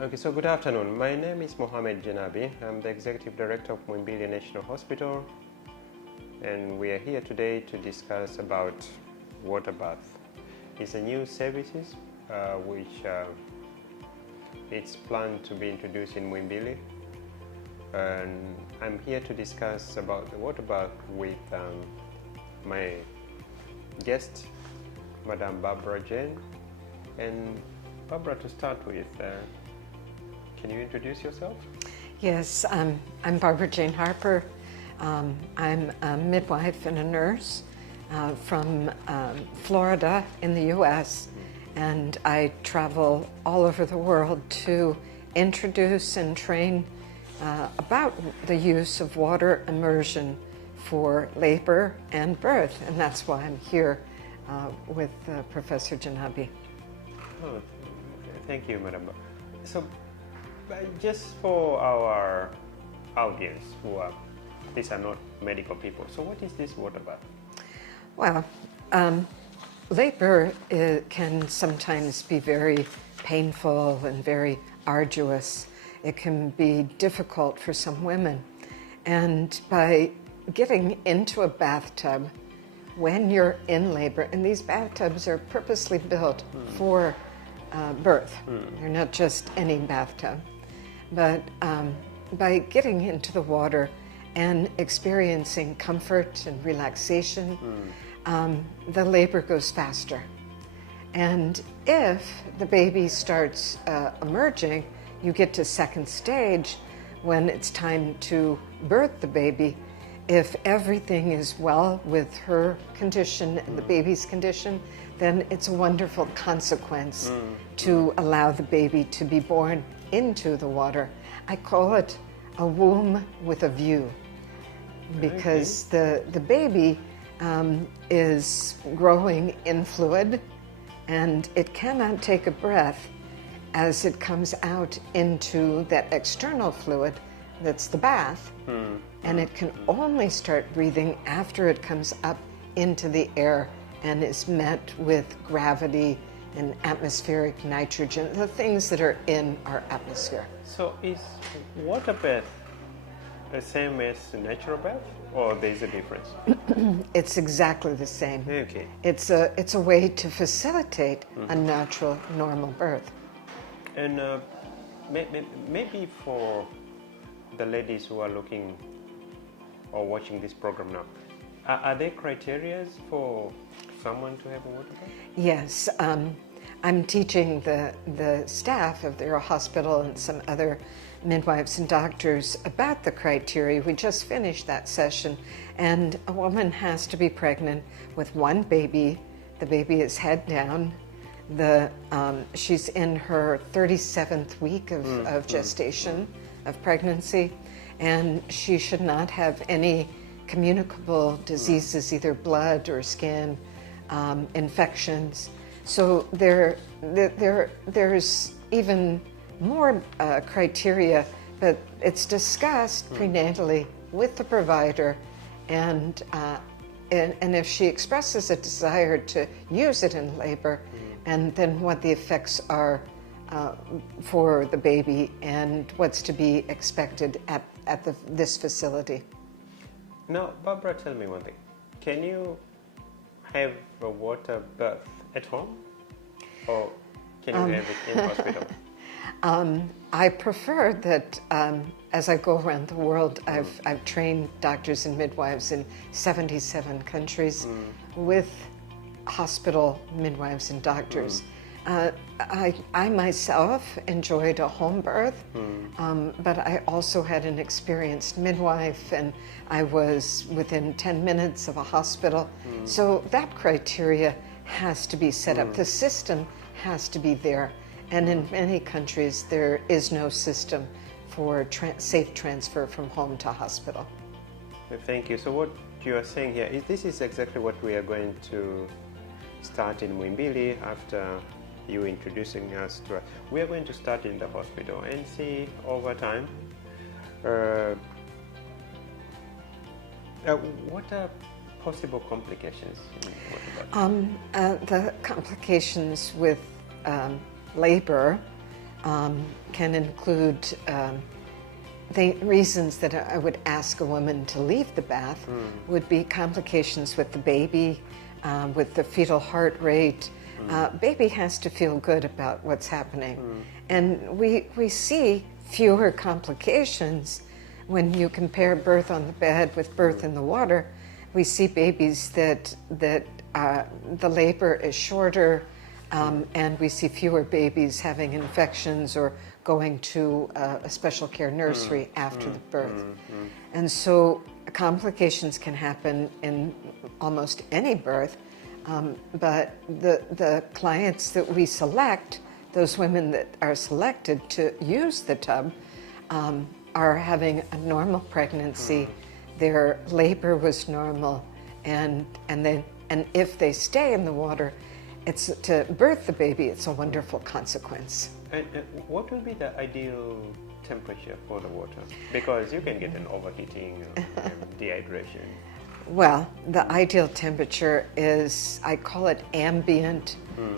Okay, so good afternoon. My name is Mohammad Janabi. I'm the Executive Director of Muhimbili National Hospital, and we are here today to discuss about Waterbirth. It's a new services which it's planned to be introduced in Muhimbili, and I'm here to discuss about the Waterbirth with my guest, Madam Barbara Jane. And Barbara, to start with, can you introduce yourself? Yes, I'm Barbara Jane Harper. I'm a midwife and a nurse from Florida in the U.S., and I travel all over the world to introduce and train about the use of water immersion for labor and birth, and that's why I'm here with Professor Janabi. Oh, thank you, Madam. So, just for our audience these are not medical people, so what is this Waterbirth? Well, labor can sometimes be very painful and very arduous. It can be difficult for some women. And by getting into a bathtub when you're in labor, and these bathtubs are purposely built for birth. They're not just any bathtub. But by getting into the water and experiencing comfort and relaxation, the labor goes faster. And if the baby starts emerging, you get to second stage when it's time to birth the baby. If everything is well with her condition and the baby's condition, then it's a wonderful consequence to allow the baby to be born into the water. I call it a womb with a view, because the baby is growing in fluid, and it cannot take a breath as it comes out into that external fluid that's the bath, and it can only start breathing after it comes up into the air and is met with gravity and atmospheric nitrogen, the things that are in our atmosphere. So is waterbirth the same as natural birth, or there's a difference? It's exactly the same. Okay. It's a way to facilitate a natural, normal birth. And maybe for the ladies who are looking or watching this program now, are there criteria for someone to have a waterbirth? Yes, I'm teaching the staff of their hospital and some other midwives and doctors about the criteria. We just finished that session, and a woman has to be pregnant with one baby. The baby is head down. She's in her 37th week of gestation, of pregnancy, and she should not have any communicable diseases, either blood or skin, infections. So there's even more criteria, but it's discussed prenatally with the provider, and if she expresses a desire to use it in labor, and then what the effects are for the baby and what's to be expected at this facility. Now, Barbara, tell me one thing. Can you have a water birth at home, or can you have it in hospital? I prefer that as I go around the world, I've trained doctors and midwives in 77 countries with hospital midwives and doctors. I myself enjoyed a home birth, but I also had an experienced midwife, and I was within 10 minutes of a hospital. So that criteria has to be set up. The system has to be there. And in many countries, there is no system for safe transfer from home to hospital. Thank you. So what you are saying here is this is exactly what we are going to start in Muhimbili after you introducing us to us. We are going to start in the hospital and see over time what are possible complications in Waterbirth? The complications with labor can include the reasons that I would ask a woman to leave the bath would be complications with the baby, with the fetal heart rate. Baby has to feel good about what's happening. And we see fewer complications when you compare birth on the bed with birth in the water. We see babies that the labor is shorter, and we see fewer babies having infections or going to a special care nursery after the birth. And so complications can happen in almost any birth, but the clients that we select, those women that are selected to use the tub, are having a normal pregnancy, their labor was normal, and if they stay in the water, it's to birth the baby, it's a wonderful consequence. And what will be the ideal temperature for the water? Because you can get an overheating, dehydration. Well, the ideal temperature is, I call it ambient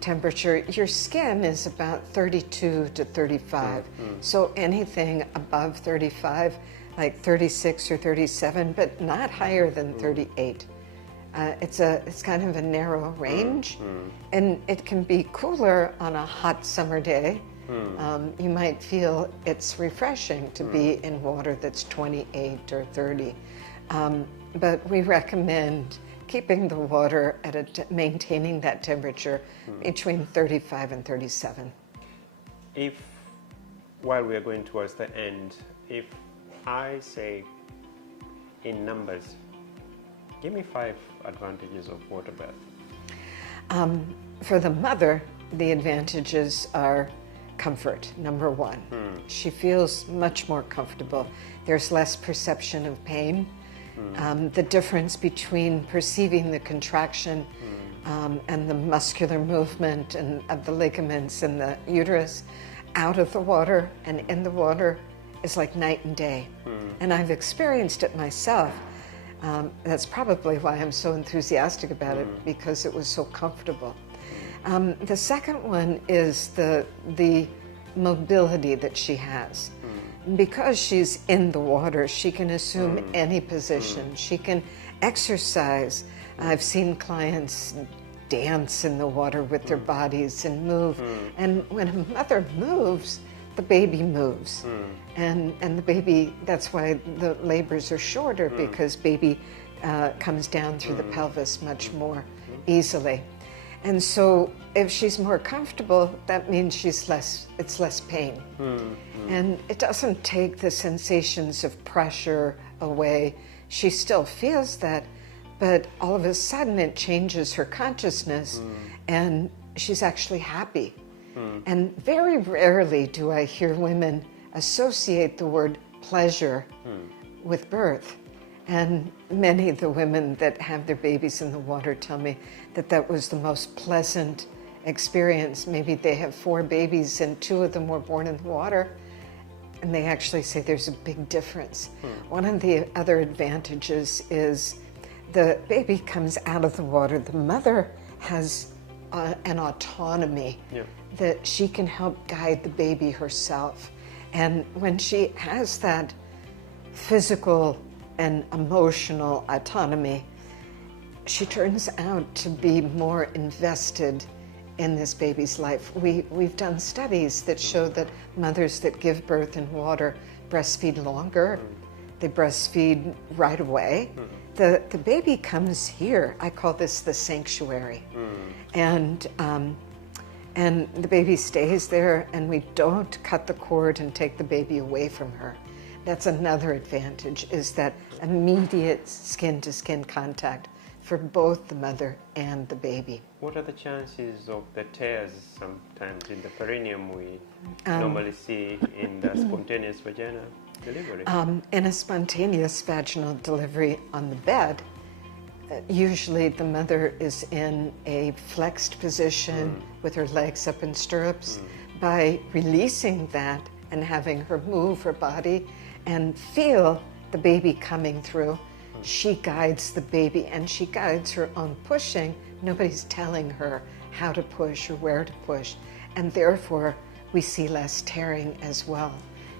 temperature. Your skin is about 32 to 35. So anything above 35, like 36 or 37, but not higher than 38. It's kind of a narrow range, and it can be cooler on a hot summer day. You might feel it's refreshing to be in water that's 28 or 30. But we recommend keeping the water at maintaining that temperature between 35 and 37. If, while we are going towards the end, if I say in numbers, give me 5 advantages of water bath. For the mother, the advantages are comfort, number one. She feels much more comfortable. There's less perception of pain. The difference between perceiving the contraction and the muscular movement and of the ligaments and the uterus out of the water and in the water is like night and day. And I've experienced it myself. That's probably why I'm so enthusiastic about it, because it was so comfortable. The second one is the mobility that she has. Because she's in the water, she can assume any position. She can exercise. I've seen clients dance in the water with their bodies and move. And when a mother moves, the baby moves. And the baby, that's why the labors are shorter, because baby comes down through the pelvis much more easily. And so if she's more comfortable, that means it's less pain. And it doesn't take the sensations of pressure away. She still feels that, but all of a sudden it changes her consciousness, and she's actually happy. And very rarely do I hear women associate the word pleasure with birth. And many of the women that have their babies in the water tell me that that was the most pleasant experience. Maybe they have 4 babies and 2 of them were born in the water, and they actually say there's a big difference. One of the other advantages is the baby comes out of the water. The mother has an autonomy that she can help guide the baby herself. And when she has that physical and emotional autonomy, she turns out to be more invested in this baby's life. We've done studies that show that mothers that give birth in water breastfeed longer. They breastfeed right away. The baby comes here. I call this the sanctuary. And the baby stays there, and we don't cut the cord and take the baby away from her. That's another advantage, is that immediate skin-to-skin contact for both the mother and the baby. What are the chances of the tears sometimes in the perineum we normally see in the spontaneous vaginal delivery? In a spontaneous vaginal delivery on the bed, usually the mother is in a flexed position with her legs up in stirrups. By releasing that and having her move her body and feel the baby coming through, she guides the baby, and she guides her own pushing. Nobody's telling her how to push or where to push. And therefore, we see less tearing as well,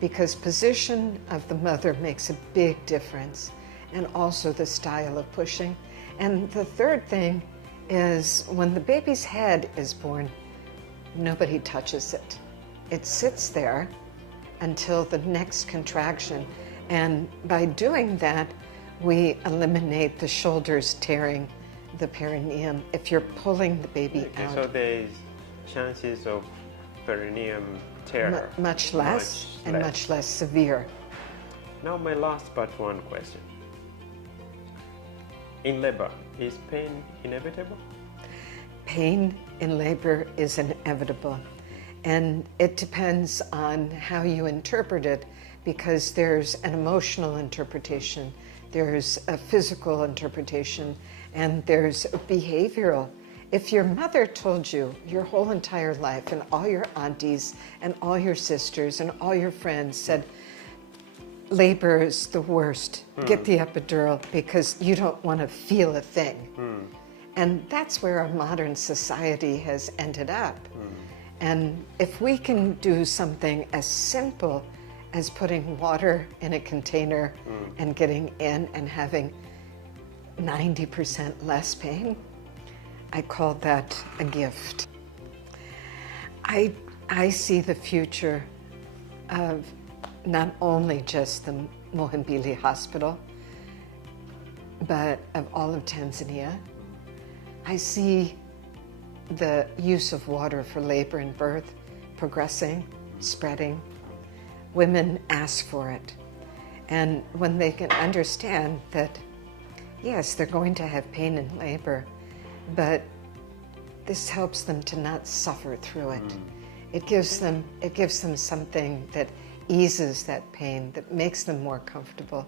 because position of the mother makes a big difference, and also the style of pushing. And the third thing is when the baby's head is born, nobody touches it. It sits there until the next contraction. And by doing that, we eliminate the shoulders tearing the perineum if you're pulling the baby out. So there's chances of perineum tear? Much less, and much less severe. Now my last but one question. In labor, is pain inevitable? Pain in labor is inevitable, and it depends on how you interpret it, because there's an emotional interpretation, there's a physical interpretation, and there's a behavioral. If your mother told you your whole entire life, and all your aunties and all your sisters and all your friends said, labor is the worst, get the epidural because you don't want to feel a thing. And that's where our modern society has ended up. And if we can do something as simple as putting water in a container and getting in and having 90% less pain, I call that a gift. I see the future of not only just the Muhimbili Hospital, but of all of Tanzania. I see the use of water for labor and birth progressing, spreading. Women ask for it. And when they can understand that, yes, they're going to have pain in labor, but this helps them to not suffer through it. It gives them something that eases that pain, that makes them more comfortable.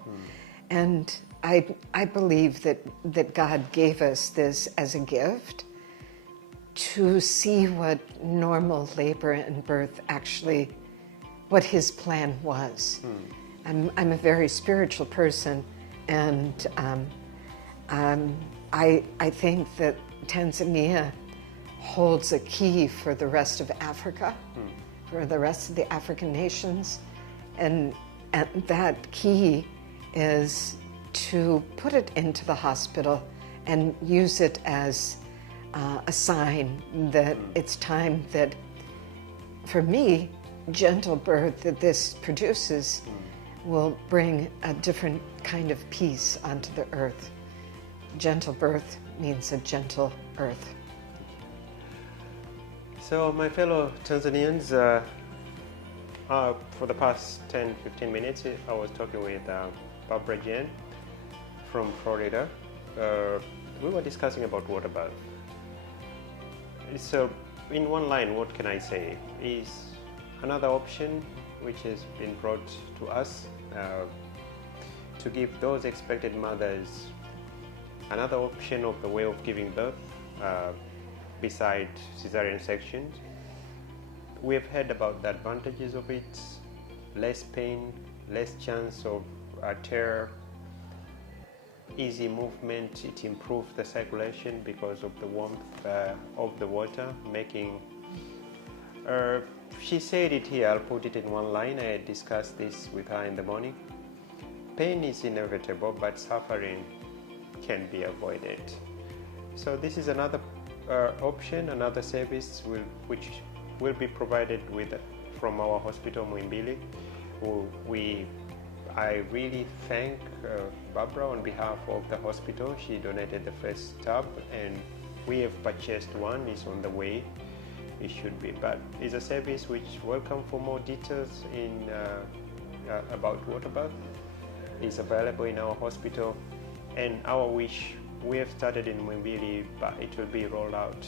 And I believe that God gave us this as a gift to see what normal labor and birth actually, what His plan was. I'm a very spiritual person, and I think that Tanzania holds a key for the rest of Africa, for the rest of the African nations, and that key is to put it into the hospital and use it as a sign that it's time that, for me, gentle birth that this produces will bring a different kind of peace onto the earth. Gentle birth means a gentle earth. So my fellow Tanzanians, for the past 10-15 minutes, I was talking with Barbara Jen from Florida. We were discussing about waterbirth. So in one line, what can I say? Is another option which has been brought to us to give those expected mothers another option of the way of giving birth beside cesarean sections. We have heard about the advantages of it: less pain, less chance of a tear, easy movement. It improves the circulation because of the warmth of the water, making she said it here, I'll put it in one line. I discussed this with her in the morning. Pain is inevitable, but suffering can be avoided. So this is another option, another service which will be provided from our hospital, Muhimbili. I really thank Barbara on behalf of the hospital. She donated the first tub, and we have purchased one. It's on the way. It should be, but it's a service which welcome. For more details about waterbirth is available in our hospital, and our wish, we have started in Muhimbili, but it will be rolled out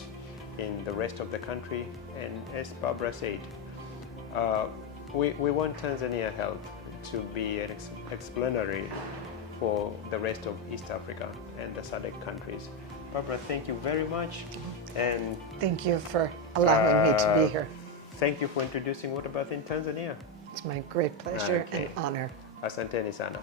in the rest of the country. And as Barbara said, we want Tanzania Health to be exemplary for the rest of East Africa and the SADC countries. Barbara, thank you very much. And thank you for allowing me to be here. Thank you for introducing Waterbirth in Tanzania. It's my great pleasure and honor. Asanteni sana.